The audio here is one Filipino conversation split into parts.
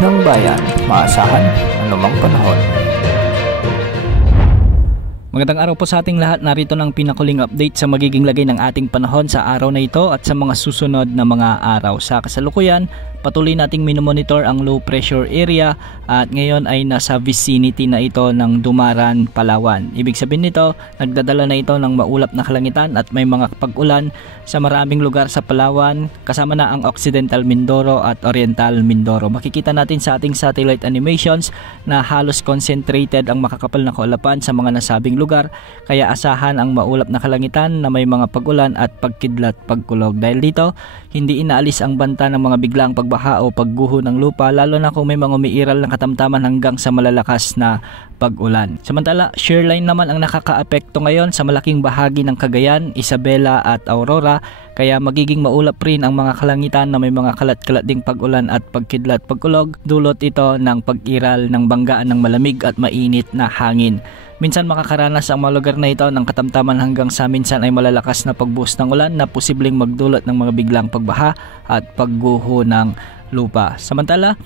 ng bayan, maasahan anumang panahon. Magandang araw po sa ating lahat. Narito ng pinakuling update sa magiging lagay ng ating panahon sa araw na ito at sa mga susunod na mga araw. Sa kasalukuyan, patuloy nating minomonitor ang low pressure area at ngayon ay nasa vicinity na ito ng Dumaran, Palawan. Ibig sabihin nito, nagdadala na ito ng maulap na kalangitan at may mga pag-ulan sa maraming lugar sa Palawan, kasama na ang Occidental Mindoro at Oriental Mindoro. Makikita natin sa ating satellite animations na halos concentrated ang makakapal na kaulapan sa mga nasabing lugar, kaya asahan ang maulap na kalangitan na may mga pag-ulan at pagkidlat pagkulog. Dahil dito, hindi inaalis ang banta ng mga biglaang pagbaha o pagguho ng lupa, lalo na kung may mga umiiral na katamtaman hanggang sa malalakas na pag-ulan. Samantala, shearline naman ang nakakaapekto ngayon sa malaking bahagi ng Cagayan, Isabela at Aurora, kaya magiging maulap rin ang mga kalangitan na may mga kalat-kalat ding pag-ulan at pagkidlat pagkulog. Dulot ito ng pag-iral ng banggaan ng malamig at mainit na hangin. Minsan makakaranas ang mga lugar na ito ng katamtaman hanggang sa minsan ay malalakas na pagbuhos ng ulan na posibleng magdulot ng mga biglang pagbaha at pagguho ng lupa. Samantala,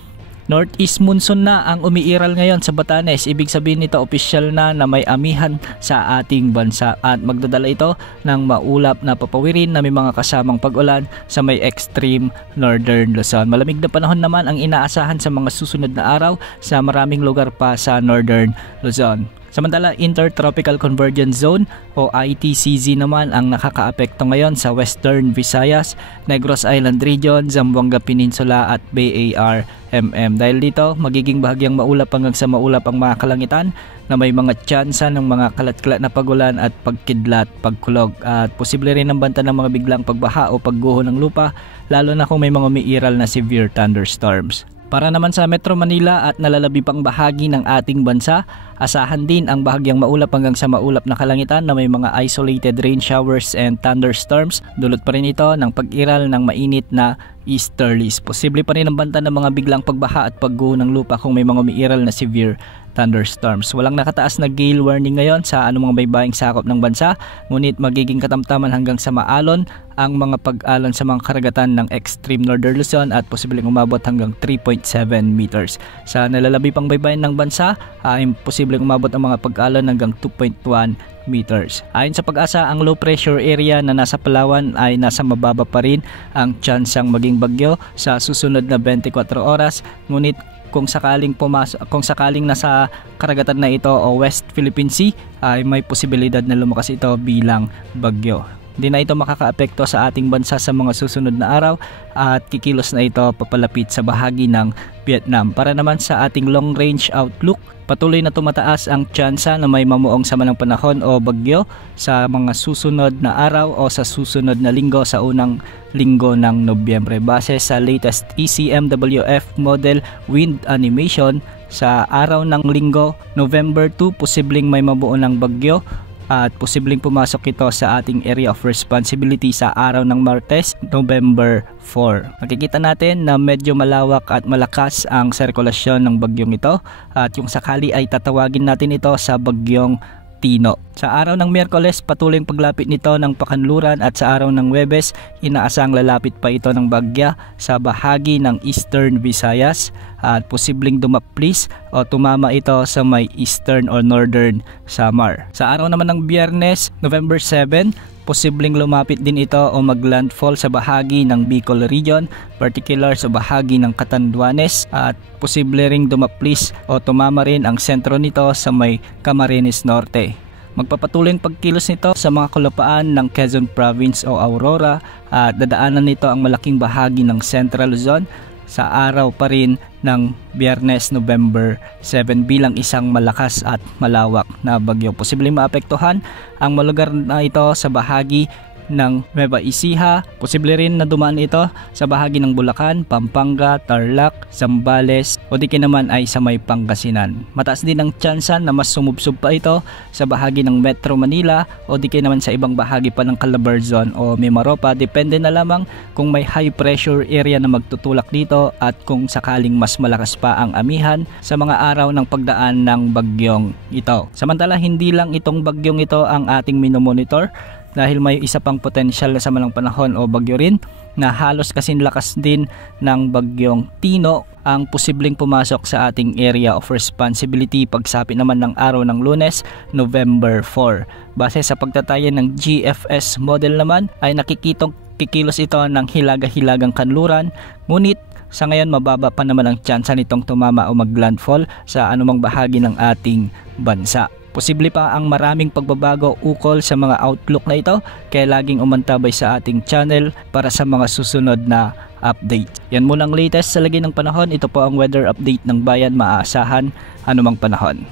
northeast monsoon na ang umiiral ngayon sa Batanes. Ibig sabihin nito opisyal na may amihan sa ating bansa at magdadala ito ng maulap na papawirin na may mga kasamang pag-ulan sa may extreme northern Luzon. Malamig na panahon naman ang inaasahan sa mga susunod na araw sa maraming lugar pa sa northern Luzon. Samantala, Intertropical Convergence Zone o ITCZ naman ang nakakaapekto ngayon sa Western Visayas, Negros Island Region, Zamboanga Peninsula at BAR-MM. Dahil dito, magiging bahagyang maulap hanggang sa maulap ang mga kalangitan na may mga tsansa ng mga kalat-kalat na pagulan at pagkidlat, pagkulog. At posible rin ang banta ng mga biglang pagbaha o pagguho ng lupa, lalo na kung may mga umiiral na severe thunderstorms. Para naman sa Metro Manila at nalalabi pang bahagi ng ating bansa, asahan din ang bahagyang maulap hanggang sa maulap na kalangitan na may mga isolated rain showers and thunderstorms. Dulot pa rin ito ng pag-iral ng mainit na easterlies. Posible pa rin ang banta ng mga biglang pagbaha at pagguho ng lupa kung may mga umiiral na severe thunderstorms. Walang nakataas na gale warning ngayon sa anumang baybaying sakop ng bansa, ngunit magiging katamtaman hanggang sa maalon ang mga pag-alon sa mga karagatan ng extreme northern Luzon at posibleng umabot hanggang 3.7 meters. Sa nalalabi pang baybayin ng bansa ay posibleng umabot ang mga pag-alon hanggang 2.1 meters. Ayon sa Pag-asa, ang low pressure area na nasa Palawan ay nasa mababa pa rin ang tsansang maging bagyo sa susunod na 24 oras, ngunit kung sakaling nasa karagatan na ito o West Philippine Sea ay may posibilidad na lumakas ito bilang bagyo. Hindi na ito makakaapekto sa ating bansa sa mga susunod na araw at kikilos na ito papalapit sa bahagi ng Vietnam. Para naman sa ating long range outlook, patuloy na tumataas ang tsansa na may mamuong sama ng panahon o bagyo sa mga susunod na araw o sa susunod na linggo sa unang linggo ng Nobyembre. Base sa latest ECMWF model wind animation, sa araw ng linggo, November 2, posibleng may mabuo ng bagyo at posibleng pumasok ito sa ating area of responsibility sa araw ng Martes, November 4. Makikita natin na medyo malawak at malakas ang sirkulasyon ng bagyong ito at yung sakali ay tatawagin natin ito sa bagyong Tino. Sa araw ng Miyerkules, patuloy ang paglapit nito ng Pakanluran at sa araw ng Huwebes, inaasang lalapit pa ito ng bagya sa bahagi ng Eastern Visayas at posibleng dumaplis o tumama ito sa may Eastern or Northern Samar. Sa araw naman ng Biyernes, November 7, posibleng lumapit din ito o maglandfall sa bahagi ng Bicol Region, particular sa bahagi ng Catanduanes at posible ring dumaplis o tumama rin ang sentro nito sa may Camarines Norte. Magpapatuloy ang pagkilos nito sa mga kalupaan ng Quezon Province o Aurora at dadaanan nito ang malaking bahagi ng Central Luzon sa araw pa rin ng Biyernes, November 7 bilang isang malakas at malawak na bagyo. Posibleng maapektuhan ang mga lugar na ito sa bahagi ng Nueva Ecija. Posible rin na dumaan ito sa bahagi ng Bulacan, Pampanga, Tarlac, Zambales o di naman ay sa may Pangasinan. Mataas din ang tsansa na mas sumubsob pa ito sa bahagi ng Metro Manila o di naman sa ibang bahagi pa ng Calabarzon o Mimaropa. Depende na lamang kung may high pressure area na magtutulak dito at kung sakaling mas malakas pa ang amihan sa mga araw ng pagdaan ng bagyong ito. Samantala, hindi lang itong bagyong ito ang ating minomonitor dahil may isa pang potensyal na samalang panahon o bagyo rin na halos kasing lakas din ng bagyong Tino ang posibleng pumasok sa ating area of responsibility pagsapit naman ng araw ng Lunes, November 4. Base sa pagtatayan ng GFS model naman ay nakikitong kikilos ito ng hilaga-hilagang kanluran, ngunit sa ngayon mababa pa naman ang tsansa nitong tumama o maglandfall sa anumang bahagi ng ating bansa. Posible pa ang maraming pagbabago ukol sa mga outlook na ito, kaya laging umantabay sa ating channel para sa mga susunod na update. Yan muna ang latest sa lagay ng panahon. Ito po ang weather update ng bayan, maaasahan anumang panahon.